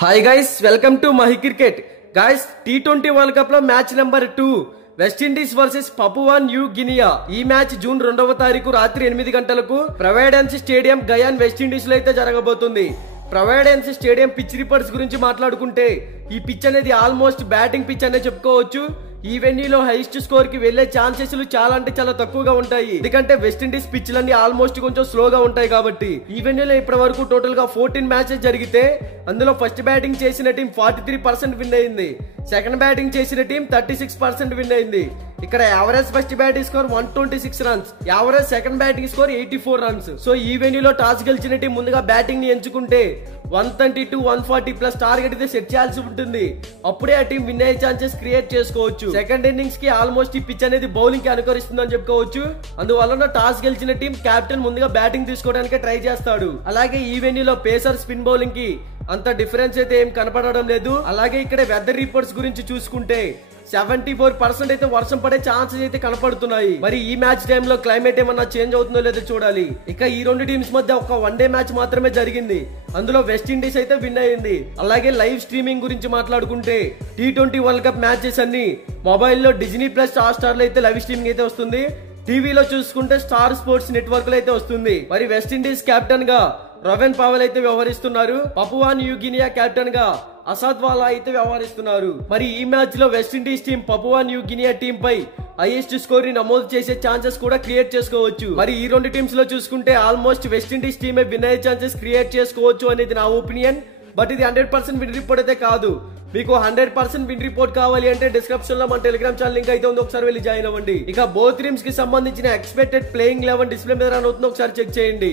Hi guys, welcome to Mahi cricket. Guys, T20 world cup లో match number 2 West Indies versus Papua New Guinea. ఈ match June 2వ తారీఖు రాత్రి 8 గంటలకు ప్రొవిడెన్స్ స్టేడియం గయాన్ వెస్టిండీస్ లో అయితే జరగబోతుంది. ప్రొవిడెన్స్ స్టేడియం పిచ్ రిపోర్ట్స్ గురించి మాట్లాడుకుంటే ఈ పిచ్ అనేది ఆల్మోస్ట్ బ్యాటింగ్ పిచ్ అనే చెప్పుకోవచ్చు. ఈ వెన్యూలో హైయెస్ట్ స్కోర్ కి వెళ్లే ఛాన్సెస్ చాలా అంటే చాలా తక్కువగా ఉంటాయి. ఎందుకంటే వెస్టిండీస్ పిచ్లన్నీ ఆల్మోస్ట్ కొంచెం స్లోగా ఉంటాయి కాబట్టి. ఈ వెన్యూలో ఇప్పటి వరకు టోటల్ గా 14 మ్యాచెస్ జరిగితే అందులో ఫస్ట్ బ్యాటింగ్ చేసిన టీం 43% విన్ అయింది. సెకండ్ బ్యాటింగ్ చేసిన టీం 36% విన్ అయింది. ఇక్కడ average first batting score 126 runs, average second batting score 84 runs. So ఈ వెన్యూలో టాస్ గెలిచిన టీం ముందుగా బ్యాటింగ్ ని ఎంచుకుంటే 130 to 140 ప్లస్ టార్గెట్ అయితే సెట్ చేయాల్సి ఉంటుంది. అప్పుడే ఆ టీం విన్ అయ్యే ఛాన్సెస్ క్రియేట్ చేసుకోవచ్చు. సెకండ్ ఇన్నింగ్స్ కి ఆల్మోస్ట్ ఈ పిచ్ అనేది బౌలింగ్ కి అనుకరిస్తుందని చెప్పుకోవచ్చు. అందువలన టాస్ గెలిచిన టీం కెప్టెన్ ముందుగా బ్యాటింగ్ తీసుకోవడానికి ట్రై చేస్తాడు. అలాగే ఈ వెన్యూలో పేసర్ స్పిన్ బౌలింగ్ కి అంత డిఫరెన్స్ అయితే ఏం కనపడడం లేదు. అలాగే ఇక్కడ వెదర్ రిపోర్ట్స్ గురించి చూసుకుంటే 74% అయితే వర్షం పడే ఛాన్సెస్ అయితే కనపడుతున్నాయి. మరి ఈ మ్యాచ్ టైంలో క్లైమేట్ ఏమన్నా చేంజ్ అవుతుందో లేదో చూడాలి. ఇక ఈ రెండు టీమ్స్ మధ్య ఒక వన్ డే మ్యాచ్ మాత్రమే జరిగింది. అందులో వెస్టిండీస్ అయితే విన్ అయింది. అలాగే లైవ్ స్ట్రీమింగ్ గురించి మాట్లాడుకుంటే T20 వరల్డ్ కప్ మ్యాచెస్ అన్ని మొబైల్లో డిజ్నీ ప్లస్ హాట్‌స్టార్ లో అయితే లైవ్ స్ట్రీమింగ్ అయితే వస్తుంది. టీవీలో చూసుకుంటే స్టార్ స్పోర్ట్స్ నెట్వర్క్ లో అయితే వస్తుంది. మరి వెస్టిండీస్ కెప్టెన్ గా రవెన్ పావెల్ అయితే వ్యవహరిస్తున్నారు. పపువా న్యూ గినియా కెప్టెన్ గా అసాద్ వాలా అయితే వ్యవహరిస్తున్నారు. మరి ఈ మ్యాచ్ లో West Indies team Papua New Guinea team పై హైయెస్ట్ స్కోర్ ని నమోదు చేసే ఛాన్సెస్ కూడా క్రియేట్ చేసుకోవచ్చు. మరి ఈ రెండు టీమ్స్ లో చూసుకుంటే ఆల్మోస్ట్ వెస్టిండీస్ టీమే విన్ అయ్యే ఛాన్సెస్ క్రియేట్ చేసుకోవచ్చు అనేది నా ఒపీనియన్. బట్ ఇది 100% విన్ రిపోర్ట్ అయితే కాదు. మీకు 100% విన్ రిపోర్ట్ కావాలి అంటే డిస్క్రిప్షన్ లో మన టెలిగ్రామ్ ఛానల్ లింక్ అయితే ఉంది, ఒకసారి వెళ్ళి జాయిన్ అవ్వండి. ఇక బోత్ టీమ్స్ కి సంబంధించిన ఎక్స్పెక్టెడ్ ప్లేయింగ్ 11 డిస్ప్లే మీద రన్ అవుతుంది, ఒకసారి చెక్ చేయండి.